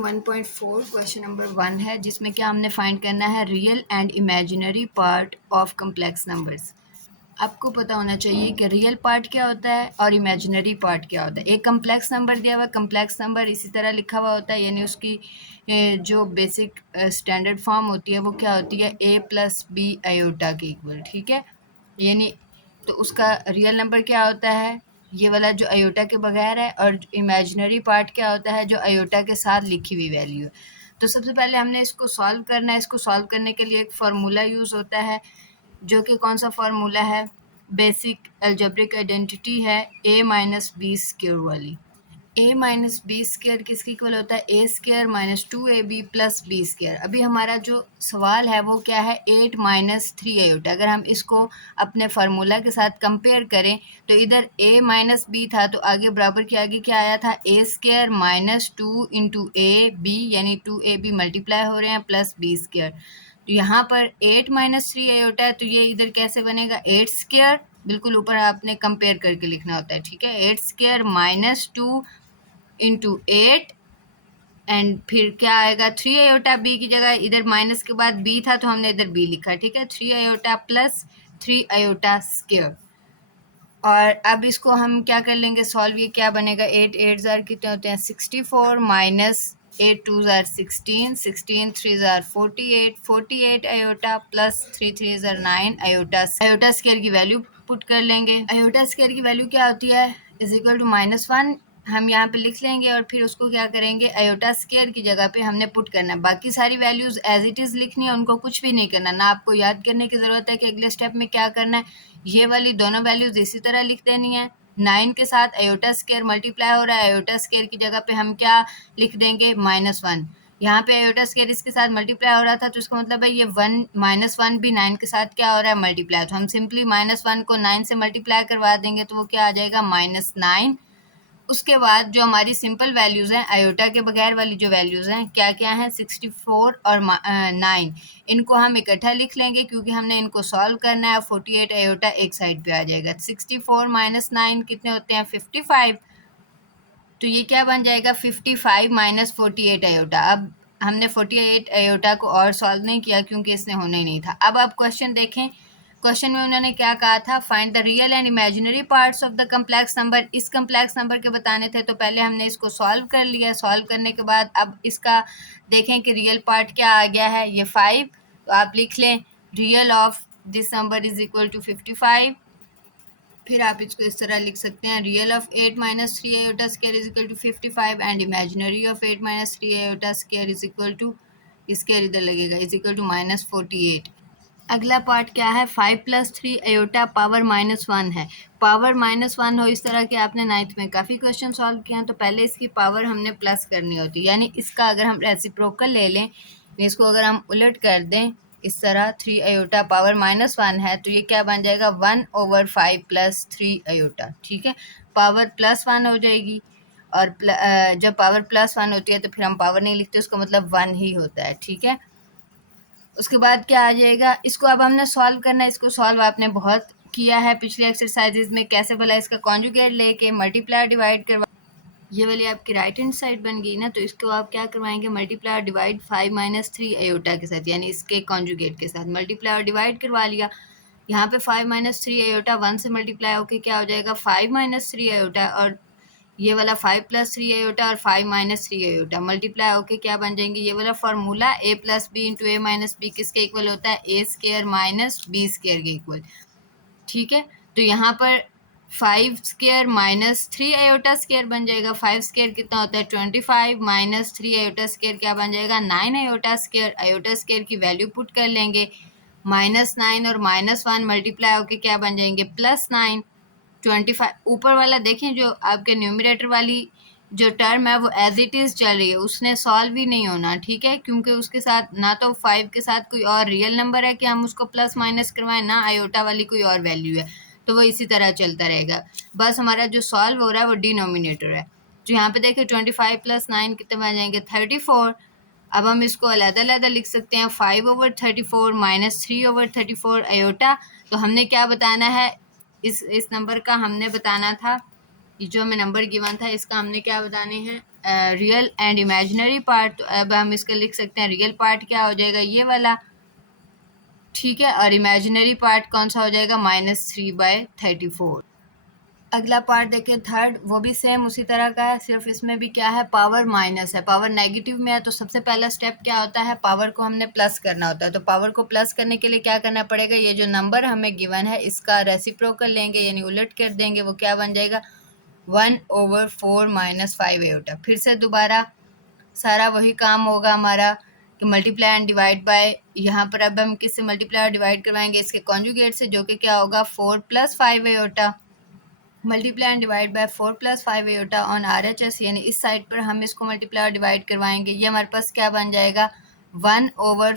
1.4 question number 1 है जिसमें क्या हमने फाइंड करना है real and imaginary part of complex numbers. आपको पता होना चाहिए कि रियल पार्ट क्या होता है और इमेजिनरी पार्ट क्या होता है। एक कम्प्लेक्स नंबर दिया हुआ, कम्प्लेक्स नंबर इसी तरह लिखा हुआ होता है, यानी उसकी जो बेसिक स्टैंडर्ड फॉर्म होती है वो क्या होती है, a प्लस बी आयोटा के इक्वल। ठीक है, यानी तो उसका रियल नंबर क्या होता है, ये वाला जो अयोटा के बगैर है, और इमेजिनरी पार्ट क्या होता है, जो अयोटा के साथ लिखी हुई वैल्यू है। तो सबसे पहले हमने इसको सॉल्व करना है। इसको सॉल्व करने के लिए एक फार्मूला यूज़ होता है, जो कि कौन सा फार्मूला है, बेसिक अलजेब्रिक आइडेंटिटी है a माइनस बी स्क्वायर वाली। a माइनस बी स्क्वायर किसके इक्वल होता है, a square minus 2ab plus B square. अभी हमारा जो सवाल है वो क्या है, 8 माइनस 3 आयोटा। अगर हम इसको अपने फार्मूला के साथ कंपेयर करें तो इधर a माइनस बी था, तो आगे बराबर के आगे क्या आया था, a square minus 2 into A B, यानी 2ab मल्टीप्लाई हो रहे हैं प्लस बी स्क्वायर। तो यहाँ पर 8 माइनस 3 आयोटा है, तो ये इधर कैसे बनेगा, 8 स्क्वायर, बिल्कुल ऊपर आपने कंपेयर करके लिखना होता है। ठीक है, 8 स्क्वायर माइनस 2 इंटू 8 एंड फिर क्या आएगा, 3 आयोटा बी की जगह, इधर माइनस के बाद बी था तो हमने इधर बी लिखा। ठीक है, 3 आयोटा प्लस 3 आयोटा स्क्वायर। और अब इसको हम क्या कर लेंगे सॉल्व, ये क्या बनेगा, 8 8 ज़ार कितने होते हैं, 64 माइनस 8 2 ज़ार 16, 16 3 ज़ार 48, 48 आयोटा प्लस 3 3 ज़ार 9 आयोटा। आयोटा स्क्वायर की वैल्यू पुट कर लेंगे। आयोटा स्क्वायर की वैल्यू क्या होती है, इज इक्वल टू -1 हम यहाँ पे लिख लेंगे, और फिर उसको क्या करेंगे, आयोटा स्क्वायर की जगह पे हमने पुट करना है। बाकी सारी वैल्यूज एज इट इज़ लिखनी है, उनको कुछ भी नहीं करना, ना आपको याद करने की ज़रूरत है कि अगले स्टेप में क्या करना है। ये वाली दोनों वैल्यूज इसी तरह लिख देनी है। 9 के साथ आयोटा स्क्वायर मल्टीप्लाई हो रहा है, आयोटा स्क्वायर की जगह पे हम क्या लिख देंगे, -1। यहाँ पे आयोटा स्क्वायर इसके साथ मल्टीप्लाई हो रहा था, तो इसका मतलब है ये 1 -1 भी 9 के साथ क्या हो रहा है, मल्टीप्लाई। तो हम सिंपली -1 को 9 से मल्टीप्लाई करवा देंगे, तो वो क्या आ जाएगा, -9। उसके बाद जो हमारी सिंपल वैल्यूज़ हैं, आयोटा के बगैर वाली जो वैल्यूज़ हैं, क्या क्या हैं, 64 और 9, इनको हम इकट्ठा लिख लेंगे क्योंकि हमने इनको सॉल्व करना है। 48 आयोटा एक साइड पे आ जाएगा। 64 माइनस 9 कितने होते हैं, 55। तो ये क्या बन जाएगा, 55 माइनस 48 आयोटा। अब हमने 48 आयोटा को और सॉल्व नहीं किया क्योंकि इसने होना ही नहीं था। अब आप क्वेश्चन देखें, क्वेश्चन में उन्होंने क्या कहा था, find the real and imaginary parts of the complex number. इस कम्प्लेक्स नंबर के बताने थे, तो पहले हमने इसको सॉल्व कर लिया। सॉल्व करने के बाद अब इसका देखें कि रियल पार्ट क्या आ गया है, ये 5। तो आप लिख लें, real of this number is equal to 55। फिर आप इसको इस तरह लिख सकते हैं, real of 8 minus 3 iota square is equal to 55 and imaginary of 8 minus 3 iota square is equal to, square इधर लगेगा, इज इक्वल टू -48। अगला पार्ट क्या है, 5 प्लस 3 आयोटा पावर -1 है। पावर -1 हो, इस तरह के आपने 9th में काफ़ी क्वेश्चन सॉल्व किए हैं, तो पहले इसकी पावर हमने प्लस करनी होती है। यानी इसका अगर हम रेसिप्रोकल ले लें, इसको अगर हम उलट कर दें इस तरह, 3 आयोटा पावर -1 है, तो ये क्या बन जाएगा, 1/5 प्लस 3 आयोटा। ठीक है, पावर +1 हो जाएगी, और जब पावर +1 होती है तो फिर हम पावर नहीं लिखते, उसका मतलब 1 ही होता है। ठीक है, उसके बाद क्या आ जाएगा, इसको अब हमने सॉल्व करना है। इसको सॉल्व आपने बहुत किया है पिछले एक्सरसाइजेज में, कैसे बोला, इसका कॉन्जुगेट लेके मल्टीप्लाई डिवाइड करवा, ये वाली आपकी राइट हैंड साइड बन गई ना, तो इसको आप क्या करवाएंगे, मल्टीप्लाई डिवाइड 5 माइनस 3 आयोटा के साथ, यानी इसके कॉन्जुगेट के साथ मल्टीप्लाई और डिवाइड करवा लिया। यहाँ पे 5 माइनस 3 आयोटा 1 से मल्टीप्लाई होके क्या हो जाएगा, 5 माइनस 3 आयोटा, और ये वाला 5 प्लस 3 आयोटा और 5 माइनस 3 आयोटा मल्टीप्लाई होके क्या बन जाएंगे, ये वाला formula a plus B into A minus B किसके इक्वल होता है, ए स्क्वायर माइनस बी स्क्वायर के इक्वल। ठीक है, तो यहाँ पर 5 स्क्वायर माइनस 3 आयोटा स्क्वायर बन जाएगा। 5 स्क्वायर कितना होता है, 25 माइनस 3 आयोटा स्क्वायर क्या बन जाएगा, 9 आयोटा स्क्वायर। आयोटा स्क्वायर की वैल्यू पुट कर लेंगे, -9 और -1 मल्टीप्लाई होके क्या बन जाएंगे, +9। 25 ऊपर वाला देखें, जो आपके न्यूमरेटर वाली जो टर्म है वो एज इट इज़ चल रही है, उसने सॉल्व ही नहीं होना। ठीक है, क्योंकि उसके साथ ना तो 5 के साथ कोई और रियल नंबर है कि हम उसको प्लस माइनस करवाएं, ना आयोटा वाली कोई और वैल्यू है, तो वो इसी तरह चलता रहेगा। बस हमारा जो सॉल्व हो रहा है वो डिनोमिनेटर है। जो यहाँ पे देखिए 25 + 9 कितने बन जाएंगे, 34। अब हम इसको अलग-अलग लिख सकते हैं, 5/34 माइनस 3/34 आयोटा। तो हमने क्या बताना है, इस नंबर का हमने बताना था ये जो हमें नंबर गिवन था इसका हमने क्या बताने हैं, रियल एंड इमेजिनरी पार्ट। तो अब हम इसका लिख सकते हैं रियल पार्ट क्या हो जाएगा, ये वाला, ठीक है, और इमेजिनरी पार्ट कौन सा हो जाएगा, -3/34। अगला पार्ट देखें थर्ड, वो भी सेम उसी तरह का है, सिर्फ इसमें भी क्या है, पावर माइनस है। पावर नेगेटिव में है तो सबसे पहला स्टेप क्या होता है, पावर को हमने प्लस करना होता है। तो पावर को प्लस करने के लिए क्या करना पड़ेगा, ये जो नंबर हमें गिवन है इसका रेसिप्रोकल लेंगे, यानी उलट कर देंगे। वो क्या बन जाएगा, 1/4 - 5 आयोटा। फिर से दोबारा सारा वही काम होगा हमारा कि मल्टीप्लाई एंड डिवाइड बाय, यहाँ पर अब हम किससे मल्टीप्लाई और डिवाइड करवाएंगे, इसके कॉन्जुगेट से, जो कि क्या होगा 4 + 5 iota. Multiply and divide by 4 + 5 iota on RHS, यानी इस साइड पर हम इसको मल्टीप्लाई और डिवाइड करवाएंगे। ये हमारे पास क्या बन जाएगा, 1/4 -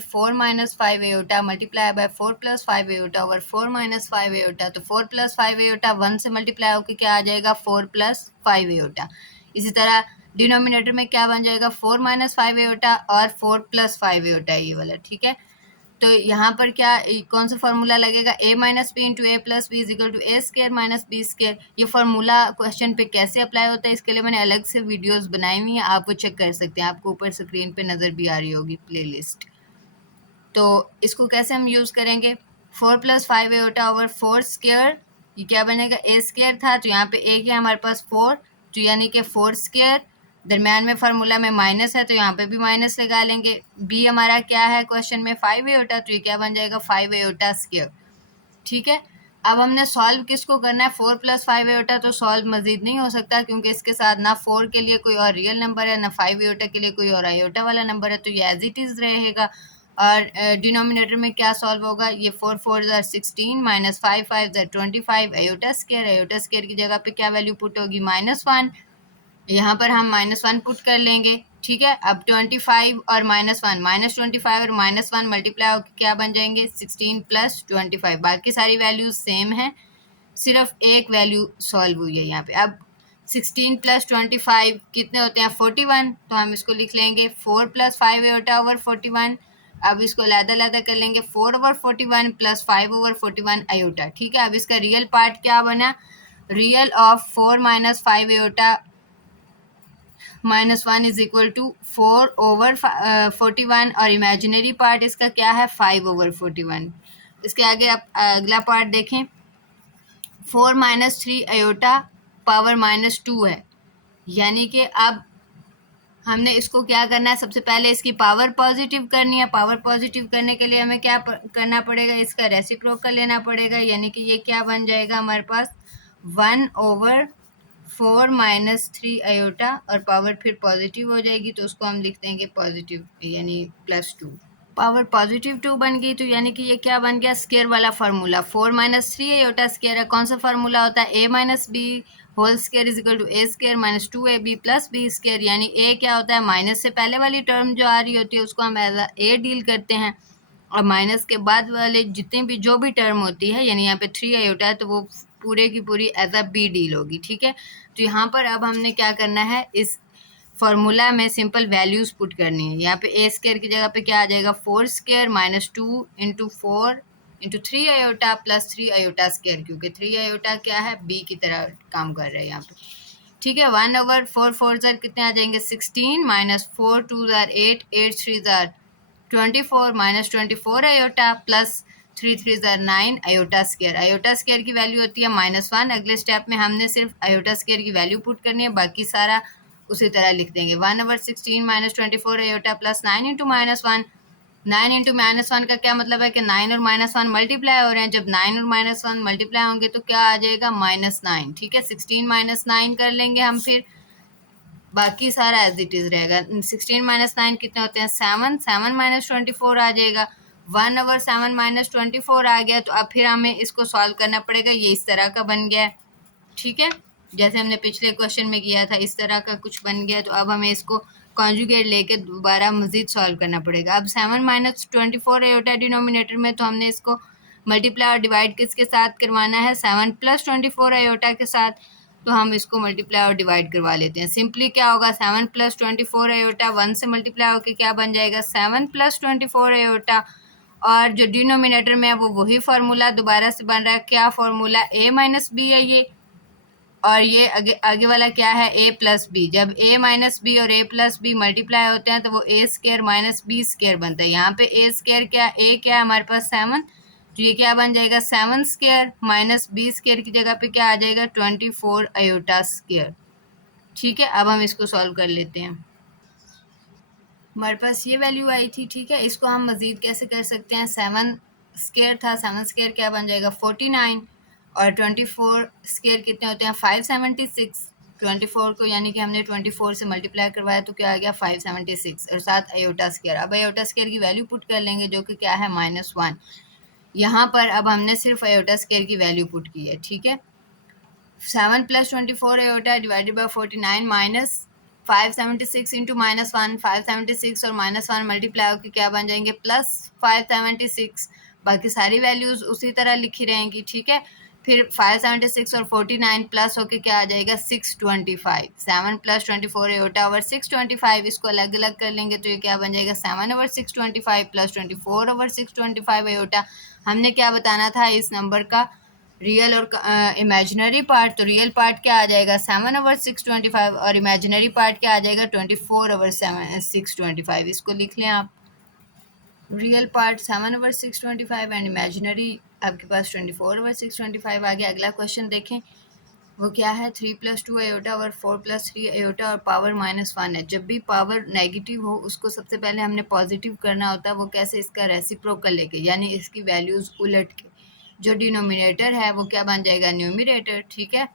5 iota multiply by 4 + 5 iota over 4 - 5 iota. तो 4 + 5 आयोटा 1 से मल्टीप्लाई होकर क्या आ जाएगा, 4 + 5 आयोटा। इसी तरह डिनोमिनेटर में क्या बन जाएगा, 4 - 5 आयोटा और 4 + 5 आयोटा, ये वाला, ठीक है। तो यहाँ पर क्या कौन सा फॉर्मूला लगेगा, a - b into a + b is equal to a² - b square. ये फार्मूला क्वेश्चन पे कैसे अप्लाई होता है इसके लिए मैंने अलग से वीडियोस बनाई हुई हैं, आप वो चेक कर सकते हैं, आपको ऊपर स्क्रीन पे नज़र भी आ रही होगी प्लेलिस्ट। तो इसको कैसे हम यूज़ करेंगे, 4 + 5 आयोटा ओवर 4 स्क्र, ये क्या बनेगा, a² था तो यहाँ पे a क्या हमारे पास 4, तो यानी कि 4 स्क्र, दरम्यान में फार्मूला में माइनस है तो यहाँ पे भी माइनस लगा लेंगे। बी हमारा क्या है क्वेश्चन में 5 आयोटा, तो ये क्या बन जाएगा 5 आयोटा स्क्वायर, ठीक है। अब हमने सॉल्व किसको करना है, 4 + 5 आयोटा तो सॉल्व मजीद नहीं हो सकता क्योंकि इसके साथ ना 4 के लिए कोई और रियल नंबर है, ना 5 आयोटा के लिए कोई और आयोटा वाला नंबर है, तो ये एज इट इज़ रहेगा। और डिनोमिनेटर में क्या सॉल्व होगा, ये 4 4 ज़ार 16 - 5 5 ज़ार 25 आयोटा स्क्वायर की जगह पे क्या वैल्यू पुट होगी, -1। यहाँ पर हम -1 पुट कर लेंगे, ठीक है। अब 25 और -1, -25 और -1 मल्टीप्लाई होकर क्या बन जाएंगे, 16 + 25। बाकी सारी वैल्यूज सेम हैं, सिर्फ एक वैल्यू सॉल्व हुई है यहाँ पे। अब 16 + 25 कितने होते हैं, 41, तो हम इसको लिख लेंगे 4 + 5 आयोटा ओवर 41। अब इसको अलग-अलग कर लेंगे, 4/41 + 5/41 आयोटा, ठीक है। अब इसका रियल पार्ट क्या बना, real of 4 - 5 iota -1 is equal to 4/41, और इमेजिनरी पार्ट इसका क्या है, 5/41। इसके आगे आप अगला पार्ट देखें, 4 - 3 आयोटा पावर -2 है, यानी कि अब हमने इसको क्या करना है, सबसे पहले इसकी पावर पॉजिटिव करनी है। पावर पॉजिटिव करने के लिए हमें क्या करना पड़ेगा, इसका रेसिप्रोकल लेना पड़ेगा, यानी कि ये क्या बन जाएगा हमारे पास 1/4 - 3 आयोटा, और पावर फिर पॉजिटिव हो जाएगी तो उसको हम लिख देंगे पॉजिटिव, यानी +2। पावर पॉजिटिव 2 बन गई तो यानी कि ये क्या बन गया, स्क्वायर वाला फार्मूला। 4 - 3 आयोटा स्क्वायर है, कौन सा फार्मूला होता है, a - b whole square is equal to a² - 2ab + b square, यानी a क्या होता है, माइनस से पहले वाली टर्म जो आ रही होती है उसको हम एज a डील करते हैं, और माइनस के बाद वाले जितनी भी जो भी टर्म होती है, यानी यहाँ पे 3 आयोटा है तो वो पूरे की पूरी एज b डील होगी, ठीक है। तो यहाँ पर अब हमने क्या करना है, इस फॉर्मूला में सिंपल वैल्यूज पुट करनी है। यहाँ पे a² की जगह पे क्या आ जाएगा, 4² - 2 × 4 × 3 आयोटा + 3 आयोटा स्क्वायर, क्योंकि 3 आयोटा क्या है, b की तरह काम कर रहा है यहाँ पे, ठीक है। 1/4 4 ज़ार कितने आ जाएंगे, 16 - 4 2 ज़ार 8 8 3 ज़ार 24 - 24 आयोटा + 3 3 ज़ार 9 आयोटा स्क्वायर। आयोटा स्क्वायर की वैल्यू होती है -1। अगले स्टेप में हमने सिर्फ आयोटा स्क्वायर की वैल्यू पुट करनी है, बाकी सारा उसी तरह लिख देंगे। 1/16 - 24 आयोटा + 9 × -1। 9 × -1 का क्या मतलब है कि 9 और -1 मल्टीप्लाई हो रहे हैं। जब 9 और -1 मल्टीप्लाई होंगे तो क्या आ जाएगा, -9, ठीक है। 16 - 9 कर लेंगे हम, फिर बाकी सारा एज इट इज़ रहेगा। 16 - 9 कितने होते हैं, 7 7 - 24 आ जाएगा। 1/7 - 24 आ गया, तो अब फिर हमें इसको सॉल्व करना पड़ेगा। ये इस तरह का बन गया है, ठीक है, जैसे हमने पिछले क्वेश्चन में किया था, इस तरह का कुछ बन गया। तो अब हमें इसको कॉन्जुगेट लेके दोबारा मज़ीद सॉल्व करना पड़ेगा। अब 7 - 24 आयोटा डिनोमिनेटर में, तो हमने इसको मल्टीप्लाई और डिवाइड किसके साथ करवाना है, 7 + 24 आयोटा के साथ। तो हम इसको मल्टीप्लाई और डिवाइड करवा लेते हैं। सिंपली क्या होगा, 7 + 24 आयोटा 1 से मल्टीप्लाई होकर क्या बन जाएगा, 7 + 24 आयोटा, और जो डिनोमिनेटर में है वो वही फार्मूला दोबारा से बन रहा है। क्या फार्मूला, a - b है ये, और ये आगे वाला क्या है, a प्लस बी। जब a माइनस बी और a प्लस बी मल्टीप्लाई होते हैं तो वो a square minus B square बनता है। यहाँ पे a स्क्वायर क्या, a क्या है हमारे पास 7, तो ये क्या बन जाएगा 7 स्क्वायर माइनस बी स्क्वायर की जगह पे क्या आ जाएगा 24 आयोटा स्क्वायर। ठीक है, अब हम इसको सॉल्व कर लेते हैं। हमारे पास ये वैल्यू आई थी। ठीक है, इसको हम मज़ीद कैसे कर सकते हैं, 7 स्क्वायर था, 7 स्क्वायर क्या बन जाएगा 49 और 24 स्क्वायर कितने होते हैं 576। 24 को यानी कि हमने 24 से मल्टीप्लाई करवाया तो क्या आ गया 576 और साथ अयोटा स्क्वायर। अब अयोटा स्क्वायर की वैल्यू पुट कर लेंगे जो कि क्या है -1। यहाँ पर अब हमने सिर्फ अयोटा स्क्वायर की वैल्यू पुट की है। ठीक है, 7 + 24 iota divided by 49 minus 576 into -1, 576 और -1 मल्टीप्लाई होकर क्या बन जाएंगे +576। बाकी सारी वैल्यूज उसी तरह लिखी रहेंगी। ठीक है, फिर 576 और 49 प्लस होके क्या आ जाएगा 625। 7 + 24 आयोटा ओवर 625, इसको अलग अलग कर लेंगे तो ये क्या बन जाएगा 7/625 + 24/625 आयोटा। हमने क्या बताना था इस नंबर का रियल और इमेजिनरी पार्ट, तो रियल पार्ट क्या आ जाएगा 7/625 और इमेजिनरी पार्ट क्या आ जाएगा 24/625। इसको लिख लें आप, रियल पार्ट 7/625 एंड इमेजिनरी आपके पास 24/625 आ गया। अगला क्वेश्चन देखें, वो क्या है 3 + 2 आयोटा और 4 + 3 आयोटा और पावर -1 है। जब भी पावर नेगेटिव हो उसको सबसे पहले हमने पॉजिटिव करना होता है। वो कैसे, इसका रेसिप्रोकल लेके यानी इसकी वैल्यूज़ उलट के। जो डिनोमिनेटर है वो क्या बन जाएगा न्यूमरेटर। ठीक है,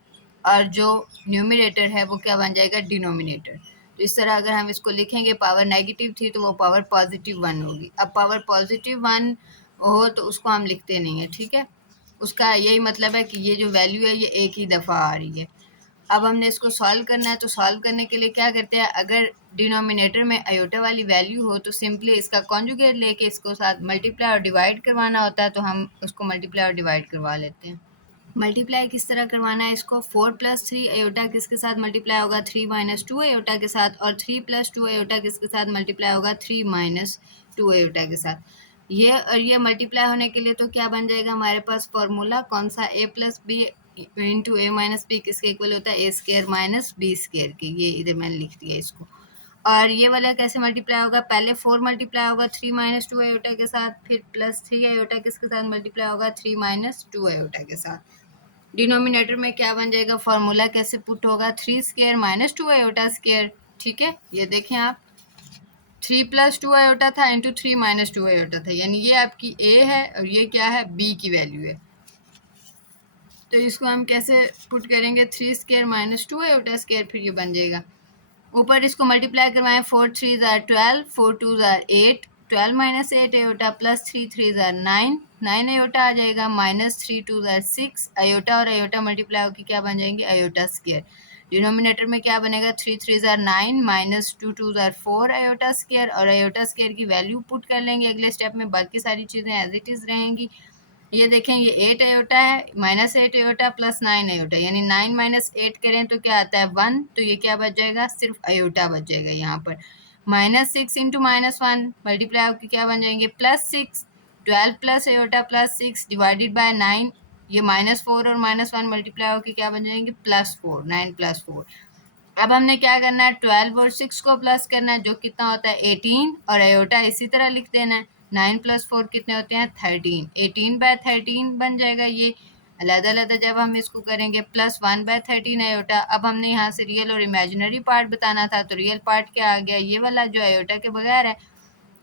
और जो न्यूमरेटर है वो क्या बन जाएगा डिनोमिनेटर। तो इस तरह अगर हम इसको लिखेंगे पावर नेगेटिव थी तो वो पावर +1 होगी। अब पावर +1 हो तो उसको हम लिखते नहीं है। ठीक है, उसका यही मतलब है कि ये जो वैल्यू है ये एक ही दफ़ा आ रही है। अब हमने इसको सॉल्व करना है, तो सॉल्व करने के लिए क्या करते हैं, अगर डिनोमिनेटर में आयोटा वाली वैल्यू हो तो सिंपली इसका कॉन्जुगेट लेके इसको साथ मल्टीप्लाई और डिवाइड करवाना होता है, तो हम उसको मल्टीप्लाई और डिवाइड करवा लेते हैं। मल्टीप्लाई किस तरह करवाना है इसको, 4 + 3 आयोटा किसके साथ मल्टीप्लाई होगा 3 - 2 आयोटा के साथ, और 3 + 2 आयोटा किसके साथ मल्टीप्लाई होगा 3 - 2 आयोटा के साथ। ये और ये मल्टीप्लाई होने के लिए तो क्या बन जाएगा हमारे पास फॉर्मूला कौन सा, a + b into a - b किसके इक्वल होता है a² - b² के। ये इधर मैंने लिख दिया इसको। और ये वाला कैसे मल्टीप्लाई होगा, पहले 4 मल्टीप्लाई होगा 3 - 2 आयोटा के साथ, फिर +3 आयोटा किसके साथ मल्टीप्लाई होगा 3 - 2 आयोटा के साथ। डिनोमिनेटर में क्या बन जाएगा, फॉर्मूला कैसे पुट होगा 3² - 2 आयोटा स्क्वायर। ठीक है, ये देखें आप 3 + 2 आयोटा था इंटू 3 - 2 आयोटा था, यानी ये आपकी a है और ये क्या है b की वैल्यू है। तो इसको हम कैसे पुट करेंगे 3² - 2 आयोटा स्क्वायर, फिर ये बन जाएगा। ऊपर इसको मल्टीप्लाई करवाएं 4 3 = 12, 4 2 = 8, 12 - 8 आयोटा प्लस 3 3 = 9, 9 आयोटा आ जाएगा, -3 2 = 6 आयोटा और आयोटा मल्टीप्लाई होकर क्या बन जाएंगे आयोटा स्क्वायर। डिनोमिनेटर में क्या बनेगा 3 3 = 9 -2 2 = 4 आयोटा स्क्वायर, और आयोटा स्क्वायर की वैल्यू पुट कर लेंगे अगले स्टेप में। बाकी सारी चीज़ें एज इट इज़ रहेंगी। ये देखें ये 8 आयोटा है, -8 आयोटा प्लस 9 आयोटा, यानी 9 - 8 करें तो क्या आता है 1, तो ये क्या बच जाएगा सिर्फ आयोटा बच जाएगा यहाँ पर। -6 इंटू -1 मल्टीप्लाई होकर क्या बन जाएंगे +6, 12 plus iota plus 6 divided by 9, ये -4 और -1 मल्टीप्लाई होकर क्या बन जाएंगे +4, 9 + 4। अब हमने क्या करना है 12 और 6 को प्लस करना है, जो कितना होता है 18, और आयोटा इसी तरह लिख देना है। 9 + 4 कितने होते हैं 13, 18/13 बन जाएगा ये। अलग-अलग जब हम इसको करेंगे +1/13 आयोटा। अब हमने यहाँ से रियल और इमेजिनरी पार्ट बताना था, तो रियल पार्ट क्या आ गया ये वाला जो आयोटा के बगैर है,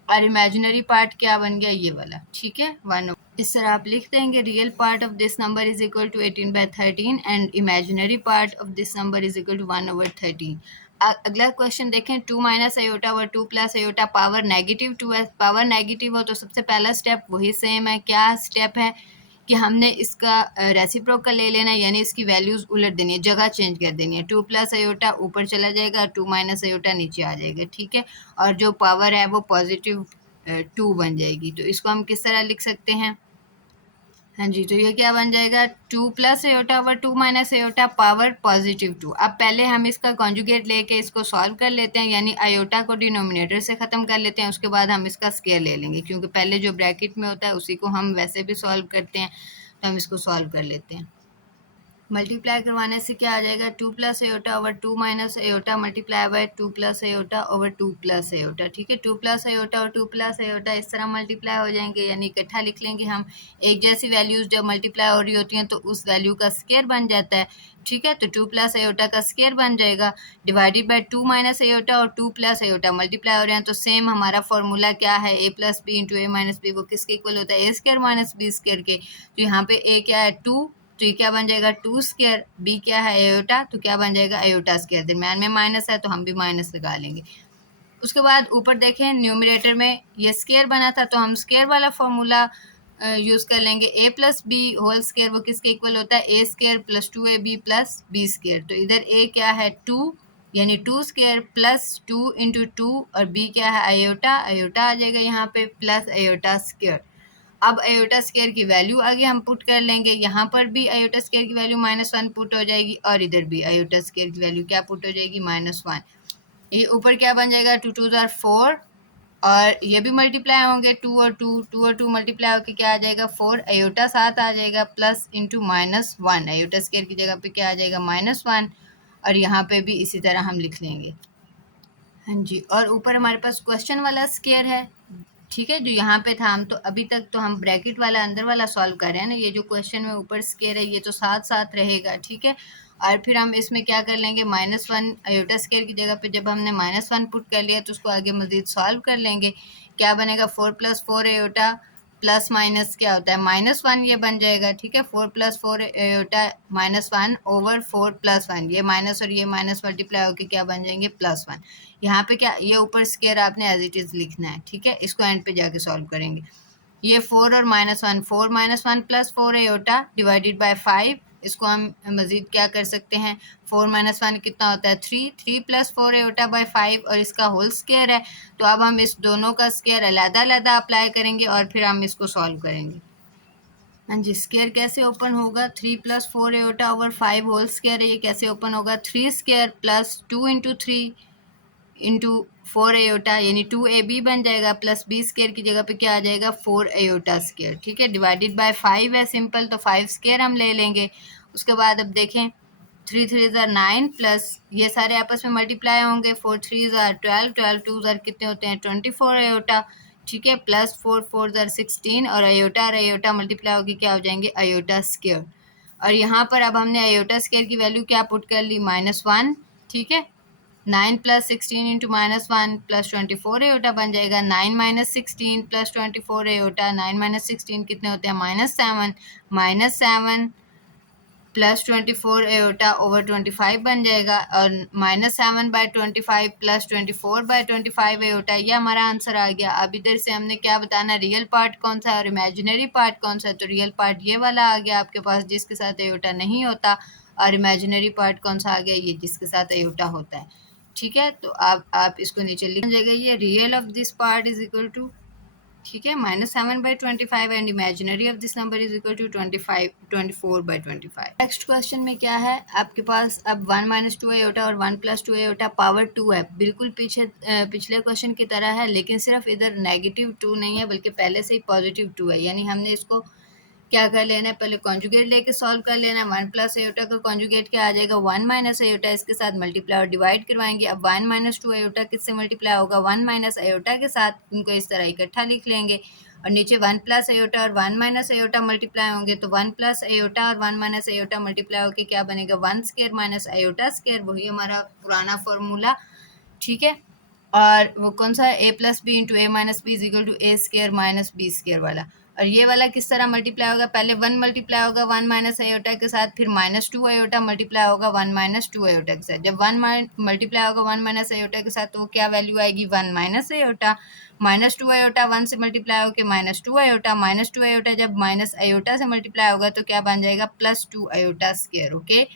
और इमेजिनरी पार्ट क्या बन गया ये वाला। ठीक है, 1। इस तरह आप लिख देंगे real part of this number is equal to 18/13 and imaginary part of this number is equal to 1/13। अगला क्वेश्चन देखें 2 - आयोटा और 2 + आयोटा पावर -2 है। पावर नेगेटिव हो तो सबसे पहला स्टेप वही सेम है। क्या स्टेप है कि हमने इसका रेसिप्रोकल ले लेना है, यानी इसकी वैल्यूज़ उलट देनी है, जगह चेंज कर देनी है। 2 + आयोटा ऊपर चला जाएगा, 2 - आयोटा नीचे आ जाएगा। ठीक है, और जो पावर है वो +2 बन जाएगी। तो इसको हम किस तरह लिख सकते हैं, हाँ जी, तो ये क्या बन जाएगा 2 + आयोटा ओवर 2 - आयोटा पावर +2। अब पहले हम इसका कॉन्जुगेट लेके इसको सॉल्व कर लेते हैं, यानी आयोटा को डिनोमिनेटर से ख़त्म कर लेते हैं, उसके बाद हम इसका स्क्वायर ले लेंगे, क्योंकि पहले जो ब्रैकेट में होता है उसी को हम वैसे भी सॉल्व करते हैं, तो हम इसको सॉल्व कर लेते हैं। मल्टीप्लाई करवाने से क्या आ जाएगा, 2 plus aorta over 2 minus aorta multiply by 2 plus aorta over 2 plus aorta. ठीक है, 2 प्लस एयोटा और 2 प्लस एयोटा इस तरह मल्टीप्लाई हो जाएंगे, यानी इकट्ठा लिख लेंगे हम। एक जैसी वैल्यूज जब मल्टीप्लाई हो रही होती हैं तो उस वैल्यू का स्क्वायर बन जाता है। ठीक है, तो 2 प्लस एयोटा का स्क्वायर बन जाएगा डिवाइडेड बाय 2 माइनस एयोटा और 2 प्लस एयोटा मल्टीप्लाई हो रहे हैं, तो सेम हमारा फॉर्मूला क्या है, ए plus B into A minus B, वो किसके इक्वल होता है, ए स्क्वायर माइनस बी स्क्वायर के। तो यहाँ पे ए क्या है, 2, तो ये क्या बन जाएगा, 2 स्क्वायर, बी क्या है एयोटा, तो क्या बन जाएगा अयोटा स्क्वायर, दरम्यान में माइनस है तो हम भी माइनस लगा लेंगे। उसके बाद ऊपर देखें न्यूमरेटर में ये स्क्वायर बना था तो हम स्क्वायर वाला फॉर्मूला यूज कर लेंगे, a plus b whole square वो किसके इक्वल होता है, ए square plus 2ab plus B square. तो इधर ए क्या है 2, यानी 2 स्क्वायर प्लस 2 इंटू 2, और बी क्या है अयोटा, अयोटा आ जाएगा यहाँ पे प्लस अयोटा स्क्वायर। अब अयोटा स्क्वायर की वैल्यू आगे हम पुट कर लेंगे, यहाँ पर भी अयोटा स्क्वायर की वैल्यू -1 पुट हो जाएगी और इधर भी अयोटा स्क्वायर की वैल्यू क्या पुट हो जाएगी, -1। ये ऊपर क्या बन जाएगा, 2 2 ज़ार 4, और ये भी मल्टीप्लाई होंगे, 2 और 2, 2 और 2 मल्टीप्लाई होकर क्या आ जाएगा 4, अयोटा साथ आ जाएगा प्लस इंटू -1, अयोटा स्क्वायर की जगह पे क्या आ जाएगा -1, और यहाँ पे भी इसी तरह हम लिख लेंगे। हाँ जी, और ऊपर हमारे पास क्वेश्चन वाला स्क्वायर है। ठीक है, जो यहाँ पे था, हम तो अभी तक तो हम ब्रैकेट वाला अंदर वाला सॉल्व कर रहे हैं ना, ये जो क्वेश्चन में ऊपर स्क्वायर है ये तो साथ साथ रहेगा। ठीक है, और फिर हम इसमें क्या कर लेंगे, -1 अयोटा स्क्वायर की जगह पे जब हमने -1 पुट कर लिया तो उसको आगे मजीद सॉल्व कर लेंगे। क्या बनेगा, 4 + 4 अयोटा प्लस माइनस क्या होता है -1, ये बन जाएगा। ठीक है, 4 + 4 अयोटा -1 ओवर 4 + 1, ये माइनस और ये माइनस मल्टीप्लाई होकर क्या बन जाएंगे +1। यहाँ पे क्या, ये ऊपर स्क्वायर आपने एज इट इज़ लिखना है। ठीक है, इसको एंड पे जाके सॉल्व करेंगे। ये 4 और -1, 4 -1 + 4 एयोटा डिवाइडेड बाय 5, इसको हम मज़ीद क्या कर सकते हैं, 4 -1 कितना होता है 3, 3 + 4 एयोटा बाय 5, और इसका होल स्क्वायर है। तो अब हम इस दोनों का स्क्वायर अलग-अलग अप्लाई करेंगे और फिर हम इसको सॉल्व करेंगे। हाँ जी, स्क्वायर कैसे ओपन होगा, 3 + 4 एयोटा ओवर 5 होल स्क्वायर है, ये कैसे ओपन होगा, 3 square plus 2 into 3 into 4 aorta, यानी 2ab बन जाएगा, प्लस बी स्क्वायर की जगह पे क्या आ जाएगा 4 एयोटा स्क्वायर। ठीक है, डिवाइडेड बाय 5 है सिंपल, तो 5 स्क्वायर हम ले लेंगे। उसके बाद अब देखें, 3 3 ज़ार 9, प्लस ये सारे आपस में मल्टीप्लाई होंगे, 4 3 ज़ार 12, 12 2 ज़ार कितने होते हैं 24 एयोटा। ठीक है, प्लस 4 4 ज़ार 16, और अयोटा मल्टीप्लाई होगी क्या हो जाएंगे अयोटा स्क्वायर। और यहाँ पर अब हमने अयोटा स्क्वायर की वैल्यू क्या पुट कर ली, -1। ठीक है, 9 + 16 इंटू -1 प्लस 24 एयोटा बन जाएगा, 9 - 16 प्लस 24 एयोटा, 9 - 16 कितने होते हैं -7 प्लस 24 एयोटा ओवर 25 बन जाएगा, और -7/25 प्लस 24/25 एयोटा, ये हमारा आंसर आ गया। अब इधर से हमने क्या बताना, रियल पार्ट कौन सा है और इमेजिनरी पार्ट कौन सा है, तो रियल पार्ट ये वाला आ गया आपके पास जिसके साथ एयोटा नहीं होता, और इमेजिनरी पार्ट कौन सा आ गया, ये जिसके साथ एयोटा होता है। ठीक है, तो आप इसको नीचे लिख जाएगा, ये real of this part is equal to, ठीक है, -7/25 and imaginary of this number is equal to 24/25। Next question में क्या है आपके पास, अब 1 - 2 एयोटा और 1 + 2 एयोटा पावर 2 है, बिल्कुल पिछले क्वेश्चन की तरह है, लेकिन सिर्फ इधर -2 नहीं है बल्कि पहले से ही +2 है, यानी हमने इसको क्या कर लेना है, पहले कॉन्जुगेट लेके सॉल्व कर लेना है। 1 + एयोटा का कॉन्जुगेट क्या आ जाएगा, 1 - एयोटा, इसके साथ मल्टीप्लाई और डिवाइड करवाएंगे। अब 1 - 2 एयोटा किससे मल्टीप्लाई होगा, 1 - एयोटा के साथ, इनको इस तरह इकट्ठा लिख लेंगे, और नीचे 1 + एयोटा और 1 - एयोटा मल्टीप्लाई होंगे, तो 1 + एयोटा और 1 - एयोटा मल्टीप्लाई होकर क्या बनेगा, 1 स्क्वायर माइनस एयोटा स्क्वायर, वही हमारा पुराना फॉर्मूला। ठीक है, और वो कौन सा है, a + b into a - b is equal to a square minus b square वाला। और ये वाला किस तरह मल्टीप्लाई होगा, पहले 1 मल्टीप्लाई होगा 1 - एयोटा के साथ, फिर -2 एयोटा मल्टीप्लाई होगा 1 - 2 एयोटा के साथ। जब 1 मल्टीप्लाई होगा 1 - एयोटा के साथ तो वो क्या वैल्यू आएगी, 1 - एयोटा, -2 एयोटा 1 से मल्टीप्लाई होकर -2 एयोटा, -2 एयोटा जब माइनस एयोटा से मल्टीप्लाई होगा तो क्या बन जाएगा, +2 एयोटा स्क्वायर। ओके,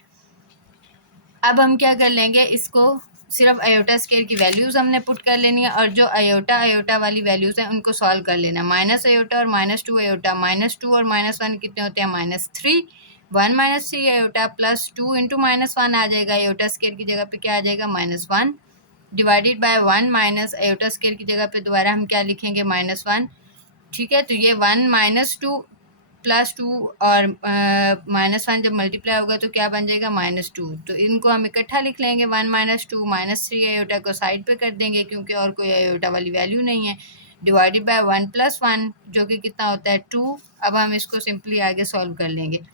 अब हम क्या कर लेंगे, इसको सिर्फ अयोटा स्क्वायर की वैल्यूज हमने पुट कर लेनी है, और जो अयोटा वाली वैल्यूज हैं उनको सॉल्व कर लेना है। माइनस अयोटा और -2 अयोटा, -2 और -1 कितने होते हैं, -3, 1 - 3 अयोटा प्लस 2 इंटू -1 आ जाएगा, अयोटा स्क्वायर की जगह पे क्या आ जाएगा, -1 divided by 1 minus iota square की जगह पे दोबारा हम क्या लिखेंगे, -1। ठीक है, तो ये 1 - 2 +2 और -1 जब मल्टीप्लाई होगा तो क्या बन जाएगा -2। तो इनको हम इकट्ठा लिख लेंगे 1 -2 -3 आयोटा को साइड पे कर देंगे क्योंकि और कोई आयोटा वाली वैल्यू नहीं है, डिवाइडेड बाय 1 + 1 जो कि कितना होता है 2। अब हम इसको सिंपली आगे सॉल्व कर लेंगे।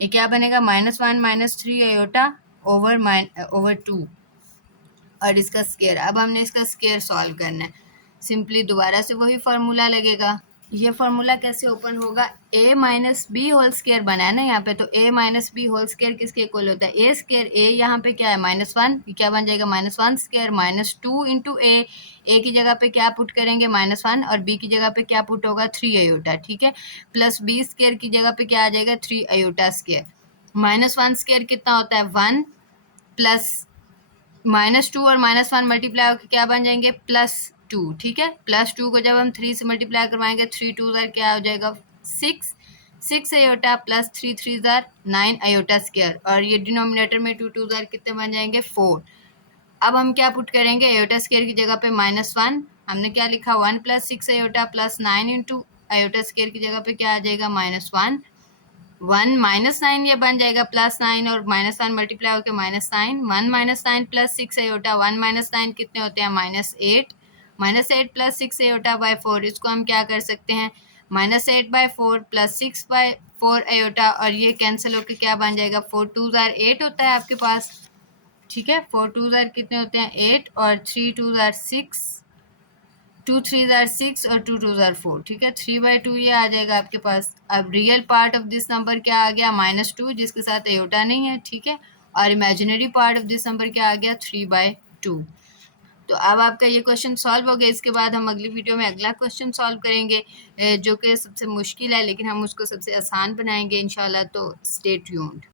ये क्या बनेगा -1 -3 आयोटा ओवर 2 और इसका स्क्वायर। अब हमने इसका स्क्वायर सॉल्व करना है। सिंपली दोबारा से वही फार्मूला लगेगा। ये फार्मूला कैसे ओपन होगा, a minus B whole square बना है ना यहाँ पे, तो a minus B whole square किसके इक्वल होता है, ए स्क्वायर। ए यहाँ पे क्या है -1, क्या बन जाएगा -1 स्क्वायर -2 इंटू ए की जगह पे क्या पुट करेंगे -1 और b की जगह पे क्या पुट होगा 3 आयोटा, ठीक है, प्लस बी स्क्वायर की जगह पे क्या आ जाएगा 3 आयोटा स्क्वायर। -1 स्क्वायर कितना होता है 1 प्लस -2 और -1 मल्टीप्लाई होकर क्या बन जाएंगे +2, ठीक है। +2 को जब हम 3 से मल्टीप्लाई करवाएंगे 3 2 क्या हो जाएगा 6 आयोटा प्लस 3 3 9 आयोटा स्क्वायर और ये डिनोमिनेटर में 2 2 कितने बन जाएंगे 4। अब हम क्या पुट करेंगे आयोटा स्क्वायर की जगह पे -1, हमने क्या लिखा 1 + 6 iota plus 9 into iota square की जगह पे क्या आ जाएगा -1 1 -9 ये बन जाएगा +9 और -1 मल्टीप्लाई होकर -9 1 -9 प्लस 6 आयोटा 1 -9 कितने होते हैं -8 -8 प्लस 6 आयोटा बाय 4। इसको हम क्या कर सकते हैं -8/4 प्लस 6/4 आयोटा और ये कैंसिल होकर क्या बन जाएगा 4 2 8 होता है आपके पास, ठीक है। 4 2 कितने होते हैं 8 और 3 2 6 2 3 6 और 2 2 4, ठीक है। 3/2 ये आ जाएगा आपके पास। अब real part of this number क्या आ गया -2 जिसके साथ एयोटा नहीं है, ठीक है, और imaginary part of this number क्या आ गया 3/2। तो अब आपका ये क्वेश्चन सॉल्व हो गया। इसके बाद हम अगली वीडियो में अगला क्वेश्चन सॉल्व करेंगे जो कि सबसे मुश्किल है लेकिन हम उसको सबसे आसान बनाएंगे इंशाल्लाह। तो स्टे ट्यून्ड।